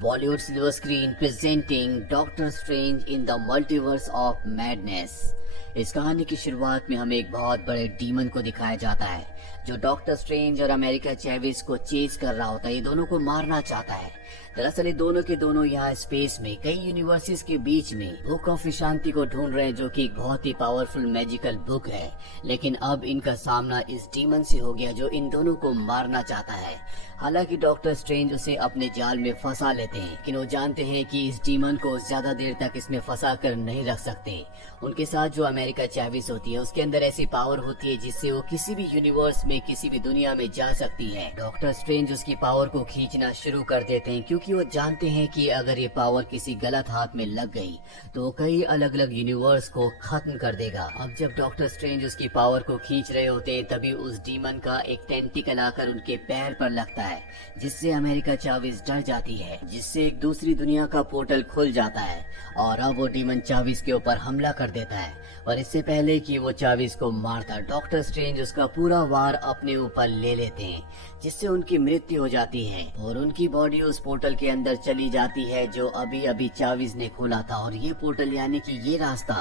Bollywood silver screen presenting Doctor Strange in the Multiverse of Madness। इस कहानी की शुरुआत में हमें एक बहुत बड़े डीमन को दिखाया जाता है जो डॉक्टर स्ट्रेंज और अमेरिका चैविस को चेज कर रहा होता है। ये दोनों को मारना चाहता है। दरअसल ये दोनों के दोनों यहाँ स्पेस में कई यूनिवर्सेस के बीच में बुक ऑफ शांति को ढूंढ रहे हैं, जो कि एक बहुत ही पावरफुल मैजिकल बुक है। लेकिन अब इनका सामना इस डीमन से हो गया जो इन दोनों को मारना चाहता है। हालांकि डॉक्टर स्ट्रेंज उसे अपने जाल में फंसा लेते हैं, लेकिन वो जानते हैं कि इस डीमन को ज्यादा देर तक इसमें फंसा कर नहीं रख सकते। उनके साथ जो अमेरिका चैविस होती है उसके अंदर ऐसी पावर होती है जिससे वो किसी भी यूनिवर्स में किसी भी दुनिया में जा सकती है। डॉक्टर स्ट्रेंज उसकी पावर को खींचना शुरू कर देते हैं क्योंकि वो जानते हैं कि अगर ये पावर किसी गलत हाथ में लग गई तो वो कई अलग अलग यूनिवर्स को खत्म कर देगा। अब जब डॉक्टर स्ट्रेंज उसकी पावर को खींच रहे होते हैं तभी उस डीमन का एक टेंटिकल आकर उनके पैर पर लगता है, जिससे अमेरिका चाविस डर जाती है, जिससे एक दूसरी दुनिया का पोर्टल खुल जाता है और अब वो डीमन चाविस के ऊपर हमला कर देता है। और इससे पहले कि वो चाविस को मारता, डॉक्टर स्ट्रेंज उसका पूरा वार अपने ऊपर ले लेते हैं, जिससे उनकी मृत्यु हो जाती है और उनकी बॉडी उस पोर्टल के अंदर चली जाती है जो अभी अभी चाविस ने खोला था। और ये पोर्टल यानी कि ये रास्ता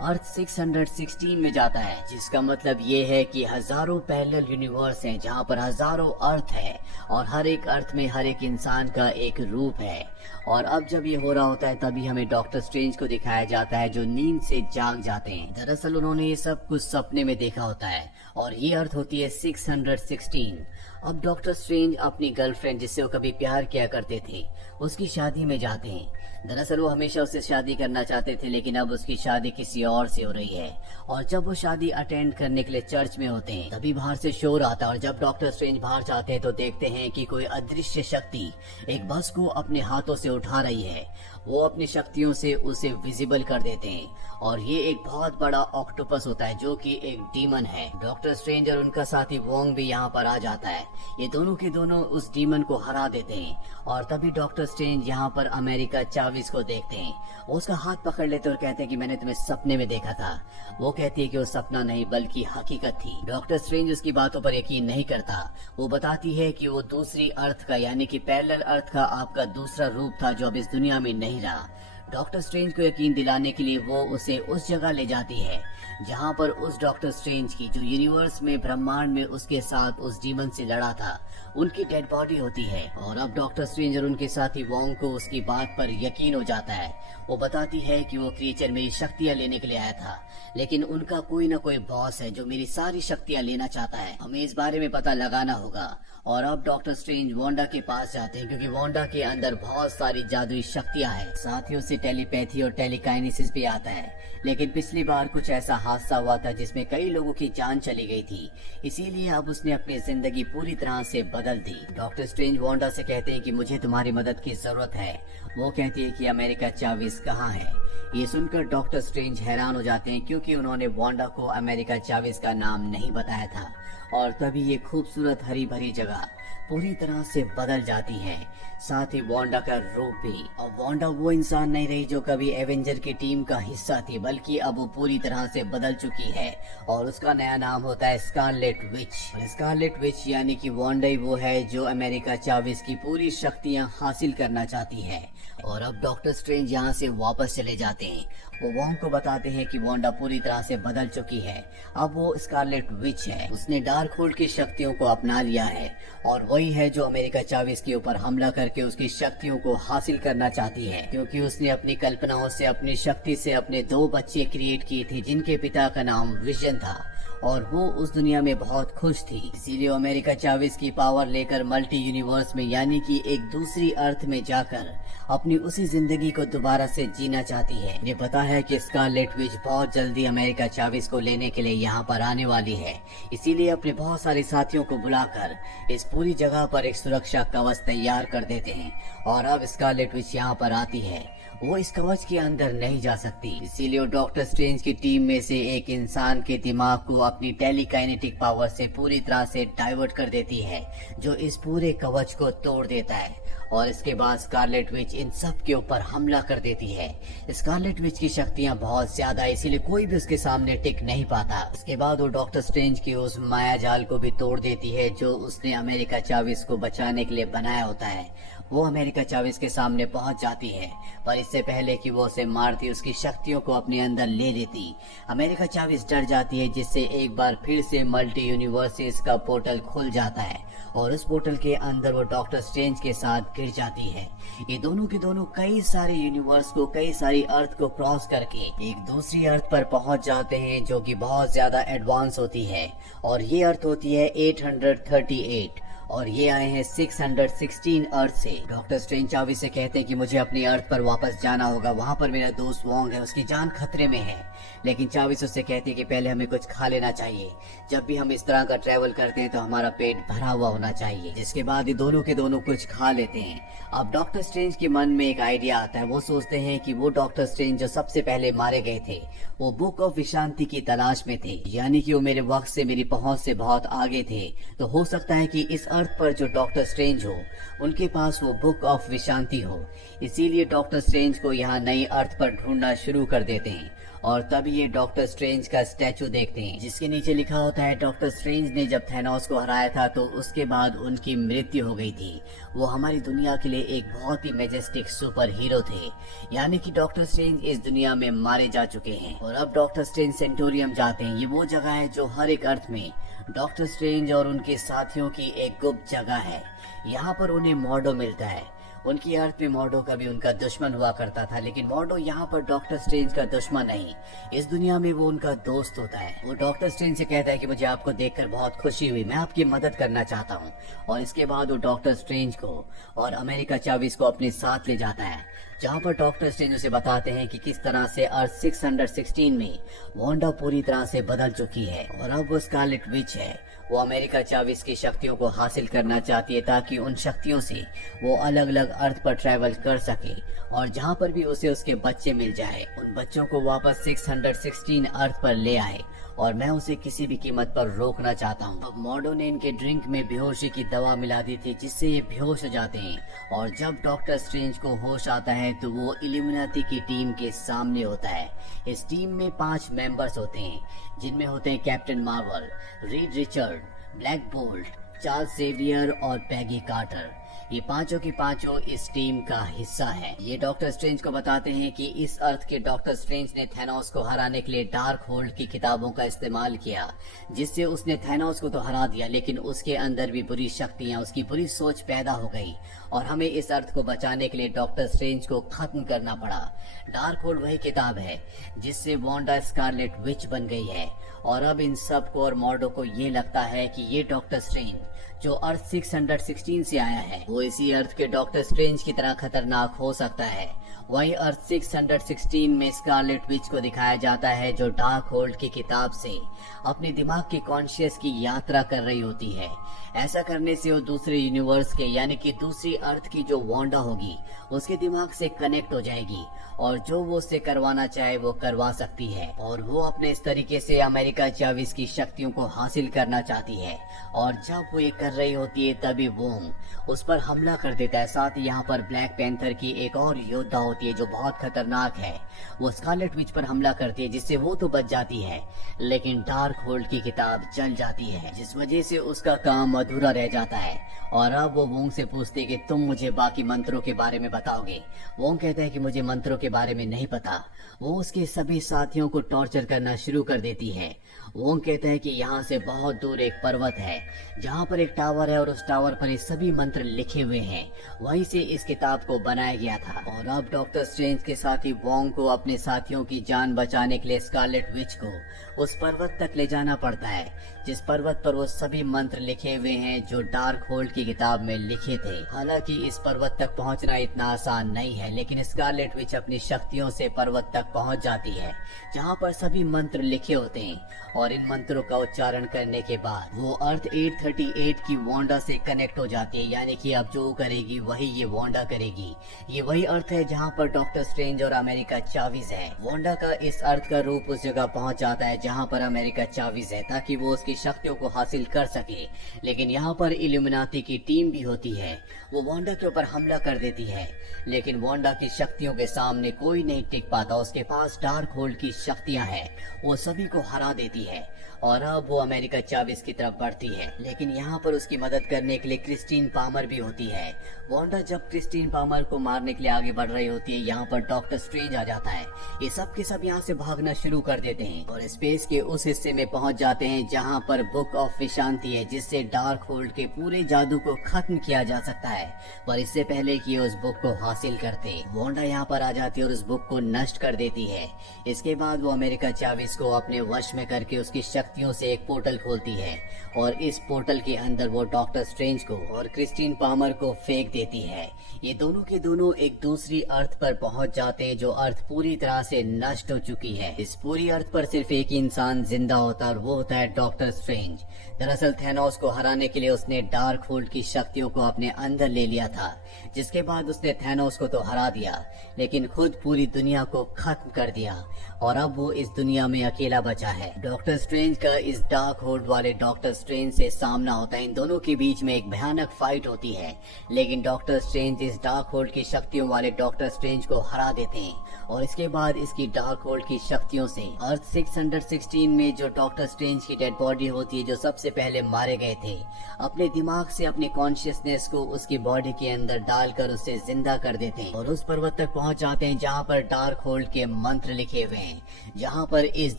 अर्थ 616 में जाता है, जिसका मतलब ये है कि हजारों पैरेलल यूनिवर्स हैं जहाँ पर हजारों अर्थ है और हर एक अर्थ में हर एक इंसान का एक रूप है। और अब जब ये हो रहा होता है तभी हमें डॉक्टर स्ट्रेंज को दिखाया जाता है जो नींद से जाग जाते हैं। दरअसल उन्होंने ये सब कुछ सपने में देखा होता है और ये अर्थ होती है 616। अब डॉक्टर स्ट्रेंज अपनी गर्लफ्रेंड जिससे वो कभी प्यार किया करते थे उसकी शादी में जाते हैं। दरअसल वो हमेशा उससे शादी करना चाहते थे, लेकिन अब उसकी शादी किसी और से हो रही है। और जब वो शादी अटेंड करने के लिए चर्च में होते हैं तभी बाहर से शोर आता है और जब डॉक्टर स्ट्रेंज बाहर जाते हैं तो देखते हैं कि कोई अदृश्य शक्ति एक बस को अपने हाथों से उठा रही है। वो अपनी शक्तियों से उसे विजिबल कर देते हैं और ये एक बहुत बड़ा ऑक्टोपस होता है जो कि एक डीमन है। डॉक्टर स्ट्रेंज और उनका साथी वोंग भी यहाँ पर आ जाता है। ये दोनों के दोनों उस डीमन को हरा देते हैं और तभी डॉक्टर स्ट्रेंज यहाँ पर अमेरिका चाविस को देखते हैं। वो उसका हाथ पकड़ लेते और कहते हैं कि मैंने तुम्हें सपने में देखा था। वो कहती है कि वो सपना नहीं बल्कि हकीकत थी। डॉक्टर स्ट्रेंज उसकी बातों पर यकीन नहीं करता। वो बताती है कि वो दूसरी अर्थ का यानी कि पैरेलल अर्थ का आपका दूसरा रूप था जो अब इस दुनिया में नहीं रहा। डॉक्टर स्ट्रेंज को यकीन दिलाने के लिए वो उसे उस जगह ले जाती है जहाँ पर उस डॉक्टर स्ट्रेंज की जो यूनिवर्स में ब्रह्मांड में उसके साथ उस डीमन से लड़ा था उनकी डेड बॉडी होती है। और अब डॉक्टर स्ट्रेंज और उनके साथी वोंग को उसकी बात पर यकीन हो जाता है। वो बताती है कि वो क्रिएचर मेरी शक्तियाँ लेने के लिए आया था, लेकिन उनका कोई ना कोई बॉस है जो मेरी सारी शक्तियाँ लेना चाहता है। हमें इस बारे में पता लगाना होगा। और अब डॉक्टर स्ट्रेंज वांडा के पास जाते हैं क्योंकि वांडा के अंदर बहुत सारी जादुई शक्तियां हैं। साथ ही उसे टेलीपैथी और टेलीकाइनेसिस भी आता है। लेकिन पिछली बार कुछ ऐसा हादसा हुआ था जिसमें कई लोगों की जान चली गई थी, इसीलिए अब उसने अपनी जिंदगी पूरी तरह से बदल दी। डॉक्टर स्ट्रेंज वांडा से कहते हैं कि मुझे तुम्हारी मदद की जरूरत है। वो कहती है कि अमेरिका चाविस कहाँ है। ये सुनकर डॉक्टर स्ट्रेंज हैरान हो जाते हैं क्योंकि उन्होंने वांडा को अमेरिका चाविस का नाम नहीं बताया था। और तभी ये खूबसूरत हरी भरी जगह पूरी तरह से बदल जाती है, साथ ही वांडा का रूप भी। और वांडा वो इंसान नहीं रही जो कभी एवेंजर की टीम का हिस्सा थी, बल्कि अब वो पूरी तरह से बदल चुकी है और उसका नया नाम होता है स्कारलेट विच। स्कारलेट विच यानी कि वांडा ही वो है जो अमेरिका चाविस की पूरी शक्तियां हासिल करना चाहती है। और अब डॉक्टर स्ट्रेंज यहाँ से वापस चले जाते हैं। वो वोंग को बताते हैं कि वांडा पूरी तरह से बदल चुकी है, अब वो स्कारलेट विच है। उसने डार्क होल्ड की शक्तियों को अपना लिया है और वही है जो अमेरिका चाविस के ऊपर हमला करके उसकी शक्तियों को हासिल करना चाहती है, क्योंकि उसने अपनी कल्पनाओं से अपनी शक्ति से अपने 2 बच्चे क्रिएट किए थे जिनके पिता का नाम विजन था और वो उस दुनिया में बहुत खुश थी। इसीलिए अमेरिका चाविस की पावर लेकर मल्टी यूनिवर्स में यानी कि एक दूसरी अर्थ में जाकर अपनी उसी जिंदगी को दोबारा से जीना चाहती है। ये पता है कि स्कारलेट विच बहुत जल्दी अमेरिका चाविस को लेने के लिए यहाँ पर आने वाली है, इसीलिए अपने बहुत सारे साथियों को बुलाकर इस पूरी जगह पर एक सुरक्षा कवच तैयार कर देते हैं। और अब स्कारलेट विच यहाँ पर आती है, वो इस कवच के अंदर नहीं जा सकती, इसीलिए वो डॉक्टर स्ट्रेंज की टीम में से एक इंसान के दिमाग को अपनी टेलीकाइनेटिक पावर से पूरी तरह से डाइवर्ट कर देती है, जो इस पूरे कवच को तोड़ देता है। और इसके बाद स्कारलेट विच इन सब के ऊपर हमला कर देती है। स्कारलेट विच की शक्तियां बहुत ज्यादा है, इसीलिए कोई भी उसके सामने टिक नहीं पाता। इसके बाद वो डॉक्टर स्ट्रेंज की उस माया जाल को भी तोड़ देती है जो उसने अमेरिका चाविस को बचाने के लिए बनाया होता है। वो अमेरिका चाविस के सामने पहुंच जाती है, पर इससे पहले कि वो उसे मारती उसकी शक्तियों को अपने अंदर ले लेती। अमेरिका चाविस डर जाती है, जिससे एक बार फिर से मल्टी यूनिवर्सेस का पोर्टल खुल जाता है और उस पोर्टल के अंदर वो डॉक्टर स्ट्रेंज के साथ गिर जाती है। ये दोनों के दोनों कई सारे यूनिवर्स को, कई सारी अर्थ को क्रॉस करके एक दूसरी अर्थ पर पहुंच जाते हैं, जो कि बहुत ज्यादा एडवांस होती है। और ये अर्थ होती है 838 और ये आए हैं 616 अर्थ से। डॉक्टर स्ट्रेंज चाविस से कहते हैं कि मुझे अपनी अर्थ पर वापस जाना होगा, वहाँ पर मेरा दोस्त वोंग है, उसकी जान खतरे में है। लेकिन चाविस उससे कहती है कि पहले हमें कुछ खा लेना चाहिए। जब भी हम इस तरह का ट्रैवल करते हैं तो हमारा पेट भरा हुआ होना चाहिए। जिसके बाद ये दोनों के दोनों कुछ खा लेते हैं। अब डॉक्टर स्ट्रेंज के मन में एक आइडिया आता है। वो सोचते हैं कि वो डॉक्टर स्ट्रेंज जो सबसे पहले मारे गए थे, वो बुक ऑफ विशांति की तलाश में थे, यानी कि वो मेरे वक्त से, मेरी पहुंच से बहुत आगे थे। तो हो सकता है कि इस अर्थ पर जो डॉक्टर स्ट्रेंज हो, उनके पास वो बुक ऑफ विशांति हो। इसीलिए डॉक्टर स्ट्रेंज को यहाँ नई अर्थ पर ढूंढना शुरू कर देते हैं। और तभी ये डॉक्टर स्ट्रेंज का स्टैचू देखते हैं, जिसके नीचे लिखा होता है डॉक्टर स्ट्रेंज ने जब थैनोस को हराया था तो उसके बाद उनकी मृत्यु हो गई थी। वो हमारी दुनिया के लिए एक बहुत ही मैजेस्टिक सुपर हीरो थे, यानी कि डॉक्टर स्ट्रेंज इस दुनिया में मारे जा चुके हैं। और अब डॉक्टर स्ट्रेंज सेंटोरियम जाते हैं। ये वो जगह है जो हर एक अर्थ में डॉक्टर स्ट्रेंज और उनके साथियों की एक गुप्त जगह है। यहाँ पर उन्हें मॉर्डो मिलता है। उनकी अर्थ में मॉर्डो कभी उनका दुश्मन हुआ करता था, लेकिन मॉर्डो यहाँ पर डॉक्टर स्ट्रेंज का दुश्मन नहीं, इस दुनिया में वो उनका दोस्त होता है। वो डॉक्टर स्ट्रेंज से कहता है कि मुझे आपको देखकर बहुत खुशी हुई, मैं आपकी मदद करना चाहता हूँ। और इसके बाद वो डॉक्टर स्ट्रेंज को और अमेरिका चाविस को अपने साथ ले जाता है, जहाँ पर डॉक्टर स्ट्रेंज उसे बताते हैं कि किस तरह से अर्थ 616 में वांडा पूरी तरह से बदल चुकी है और अब वो स्कारलेट विच है। वो अमेरिका चाविस की शक्तियों को हासिल करना चाहती है, ताकि उन शक्तियों से वो अलग अलग अर्थ पर ट्रैवल कर सके और जहाँ पर भी उसे उसके बच्चे मिल जाए, उन बच्चों को वापस 616 अर्थ पर ले आए। और मैं उसे किसी भी कीमत पर रोकना चाहता हूँ। अब मॉर्डो ने इनके ड्रिंक में बेहोशी की दवा मिला दी थी, जिससे ये बेहोश हो जाते हैं। और जब डॉक्टर स्ट्रेंज को होश आता है तो वो इल्यूमिनाटी की टीम के सामने होता है। इस टीम में 5 मेंबर्स होते हैं, जिनमें होते हैं Captain Marvel, Reed Richard, Black Bolt, Charles Xavier और पैगी कार्टर। ये पांचों की पांचों इस टीम का हिस्सा है। ये डॉक्टर स्ट्रेंज को बताते हैं कि इस अर्थ के डॉक्टर स्ट्रेंज ने थैनोस को हराने के लिए डार्क होल्ड की किताबों का इस्तेमाल किया, जिससे उसने थैनोस को तो हरा दिया, लेकिन उसके अंदर भी बुरी शक्तियां, उसकी बुरी सोच पैदा हो गई और हमें इस अर्थ को बचाने के लिए डॉक्टर स्ट्रेंज को खत्म करना पड़ा। डार्क होल्ड वही किताब है जिससे वांडा स्कारलेट विच बन गई है। और अब इन सब को और मॉर्डो को ये लगता है कि ये डॉक्टर स्ट्रेंज जो अर्थ 616 से आया है, वो इसी अर्थ के डॉक्टर स्ट्रेंज की तरह खतरनाक हो सकता है। वही अर्थ 616 में स्कारलेट विच को दिखाया जाता है, जो डार्क होल्ड की किताब से अपने दिमाग की कॉन्शियस की यात्रा कर रही होती है। ऐसा करने से वो दूसरे यूनिवर्स के, यानी कि दूसरी अर्थ की जो वांडा होगी, उसके दिमाग से कनेक्ट हो जाएगी और जो वो उससे करवाना चाहे वो करवा सकती है। और वो अपने इस तरीके से अमेरिका चाविस की शक्तियों को हासिल करना चाहती है। और जब वो ये कर रही होती है तभी वोंग उस पर हमला कर देता है। साथ ही यहाँ पर ब्लैक पैंथर की एक और योद्धा होती है जो बहुत खतरनाक है। वो स्कारलेट विच पर हमला करती है, जिससे वो तो बच जाती है, लेकिन डार्क होल्ड की किताब जल जाती है, जिस वजह से उसका काम अधूरा रह जाता है। और अब वो वोंग से पूछते हैं कि तुम मुझे बाकी मंत्रों के बारे में बताओगे। वोंग कहता है कि मुझे मंत्रों के बारे में नहीं पता। वो उसके सभी साथियों को टॉर्चर करना शुरू कर देती है। वोंग कहता है कि यहाँ से बहुत दूर एक पर्वत है, जहाँ पर एक टावर है और उस टावर पर ये सभी मंत्र लिखे हुए हैं। वहीं से इस किताब को बनाया गया था। और अब डॉक्टर स्ट्रेंज के साथी वोंग को अपने साथियों की जान बचाने के लिए स्कारलेट विच को उस पर्वत तक ले जाना पड़ता है, जिस पर्वत पर वो सभी मंत्र लिखे हुए हैं जो डार्क होल्ड की किताब में लिखे थे। हालांकि इस पर्वत तक पहुंचना इतना आसान नहीं है, लेकिन स्कारलेट विच अपनी शक्तियों से पर्वत तक पहुंच जाती है, जहां पर सभी मंत्र लिखे होते हैं। और इन मंत्रों का उच्चारण करने के बाद वो अर्थ 838 की वांडा से कनेक्ट हो जाती है, यानी कि अब जो करेगी वही ये वांडा करेगी। ये वही अर्थ है जहाँ पर डॉक्टर स्ट्रेंज और अमेरिका चाविस है। वांडा का इस अर्थ का रूप उस जगह पहुंच जाता है जहाँ पर अमेरिका चाविस है, ताकि वो उसकी की शक्तियों को हासिल कर सके। लेकिन यहाँ पर इल्यूमिनाटी की टीम भी होती है। वो वांडा के ऊपर हमला कर देती है, लेकिन वांडा की शक्तियों के सामने कोई नहीं टिक पाता। उसके पास डार्क होल्ड की शक्तियां हैं, वो सभी को हरा देती है और अब वो अमेरिका चाविस की तरफ बढ़ती है। लेकिन यहाँ पर उसकी मदद करने के लिए क्रिस्टीन पामर भी होती है। वांडा जब क्रिस्टीन पामर को मारने के लिए आगे बढ़ रही होती है, यहाँ पर डॉक्टर स्ट्रेंज आ जाता है। ये सब के सब यहाँ से भागना शुरू कर देते हैं और स्पेस के उस हिस्से में पहुंच जाते हैं जहाँ पर बुक ऑफ विशांति है, जिससे डार्क होल्ड के पूरे जादू को खत्म किया जा सकता है। पर इससे पहले कि उस बुक को हासिल करते, वांडा यहाँ पर आ जाती है और उस बुक को नष्ट कर देती है। इसके बाद वो अमेरिका चाविस को अपने वश में करके उसकी शक्तियों से एक पोर्टल खोलती है और इस पोर्टल के अंदर वो डॉक्टर स्ट्रेंज को और क्रिस्टीन पामर को फेंक देती है। ये दोनों के दोनों एक दूसरी अर्थ पर पहुंच जाते हैं, जो अर्थ पूरी तरह से नष्ट हो चुकी है। इस पूरी अर्थ पर सिर्फ एक ही इंसान जिंदा होता है और वो होता है डॉक्टर स्ट्रेंज। दरअसल थैनोस को हराने के लिए उसने डार्क होल्ड की शक्तियों को अपने अंदर ले लिया था, जिसके बाद उसने थैनोस को तो हरा दिया, लेकिन खुद पूरी दुनिया को खत्म कर दिया और अब वो इस दुनिया में अकेला बचा है। डॉक्टर स्ट्रेंज का इस डार्क होल्ड वाले डॉक्टर स्ट्रेंज से सामना होता है। इन दोनों के बीच में एक भयानक फाइट होती है, लेकिन डॉक्टर स्ट्रेंज इस डार्क होल्ड की शक्तियों वाले डॉक्टर स्ट्रेंज को हरा देते हैं और इसके बाद इसकी डार्क होल्ड की शक्तियों से अर्थ 616 में जो डॉक्टर स्ट्रेंज की डेड बॉडी होती है, जो सबसे पहले मारे गए थे, अपने दिमाग से अपनी कॉन्शियसनेस को उसकी बॉडी के अंदर डालकर उसे जिंदा कर देते हैं और उस पर्वत तक पहुंच जाते हैं जहां पर डार्क होल्ड के मंत्र लिखे हुए हैं, जहां पर इस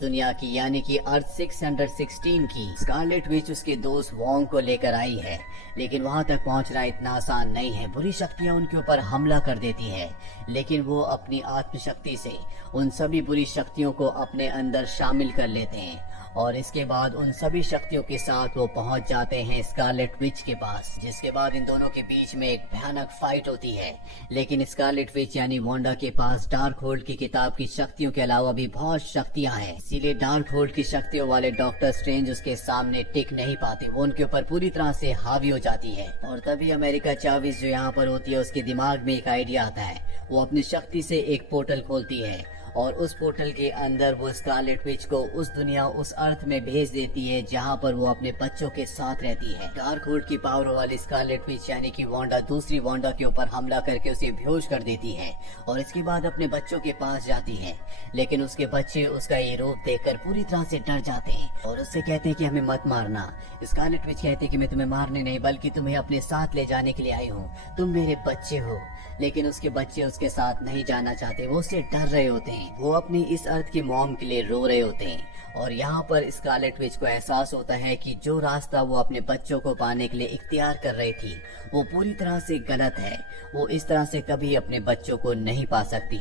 दुनिया की यानी कि अर्थ 616 की स्कारलेट विच उसके दोस्त वोंग को लेकर आई है। लेकिन वहां तक पहुंचना इतना आसान नहीं है। बुरी शक्तियां उनके ऊपर हमला कर देती है, लेकिन वो अपनी आत्मशक्ति से उन सभी बुरी शक्तियों को अपने अंदर शामिल कर लेते हैं और इसके बाद उन सभी शक्तियों के साथ वो पहुंच जाते हैं स्कारलेट विच के पास, जिसके बाद इन दोनों के बीच में एक भयानक फाइट होती है। लेकिन स्कारलेट विच यानी वांडा के पास डार्क होल्ड की किताब की शक्तियों के अलावा भी बहुत शक्तियां हैं, इसीलिए डार्क होल्ड की शक्तियों वाले डॉक्टर स्ट्रेंज उसके सामने टिक नहीं पाते। वो उनके ऊपर पूरी तरह से हावी हो जाती है और तभी अमेरिका चाविस जो यहाँ पर होती है, उसके दिमाग में एक आइडिया आता है। वो अपनी शक्ति से एक पोर्टल खोलती है और उस पोर्टल के अंदर वो स्कारलेट विच को उस दुनिया, उस अर्थ में भेज देती है जहां पर वो अपने बच्चों के साथ रहती है। डार्क होल्ड की पावर वाली स्कारलेट विच यानी कि वांडा दूसरी वांडा के ऊपर हमला करके उसे बेहोश कर देती है और इसके बाद अपने बच्चों के पास जाती है, लेकिन उसके बच्चे उसका ये रूप देखकर पूरी तरह से डर जाते हैं और उससे कहते हैं कि हमें मत मारना। स्कारलेट विच कहती है कि मैं तुम्हें मारने नहीं बल्कि तुम्हें अपने साथ ले जाने के लिए आई हूँ, तुम मेरे बच्चे हो। लेकिन उसके बच्चे उसके साथ नहीं जाना चाहते, वो उससे डर रहे होते हैं। वो अपनी इस अर्थ की मॉम के लिए रो रहे होते हैं और यहाँ पर स्कारलेट विच को एहसास होता है कि जो रास्ता वो अपने बच्चों को पाने के लिए इख्तियार कर रही थी, वो पूरी तरह से गलत है। वो इस तरह से कभी अपने बच्चों को नहीं पा सकती।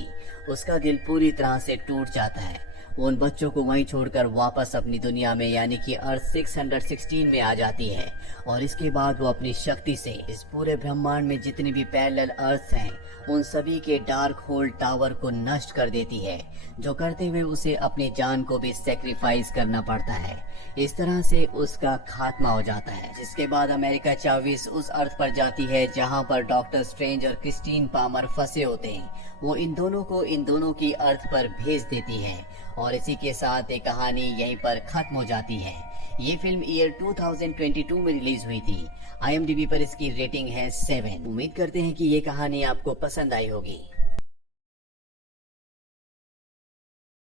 उसका दिल पूरी तरह से टूट जाता है। वो उन बच्चों को वहीं छोड़कर वापस अपनी दुनिया में यानी कि अर्थ 616 में आ जाती है और इसके बाद वो अपनी शक्ति से इस पूरे ब्रह्मांड में जितनी भी पैरेलल अर्थ हैं, उन सभी के डार्क होल्ड टावर को नष्ट कर देती है, जो करते हुए उसे अपनी जान को भी सेक्रीफाइस करना पड़ता है। इस तरह से उसका खात्मा हो जाता है, जिसके बाद अमेरिका चाविस उस अर्थ पर जाती है जहां पर डॉक्टर स्ट्रेंज और क्रिस्टीन पामर फंसे होते हैं। वो इन दोनों को इन दोनों की अर्थ पर भेज देती है और इसी के साथ ये कहानी यहीं पर खत्म हो जाती है। ये फिल्म ईयर 2022 में रिलीज हुई थी। IMDb पर इसकी रेटिंग है 7। उम्मीद करते हैं कि ये कहानी आपको पसंद आई होगी।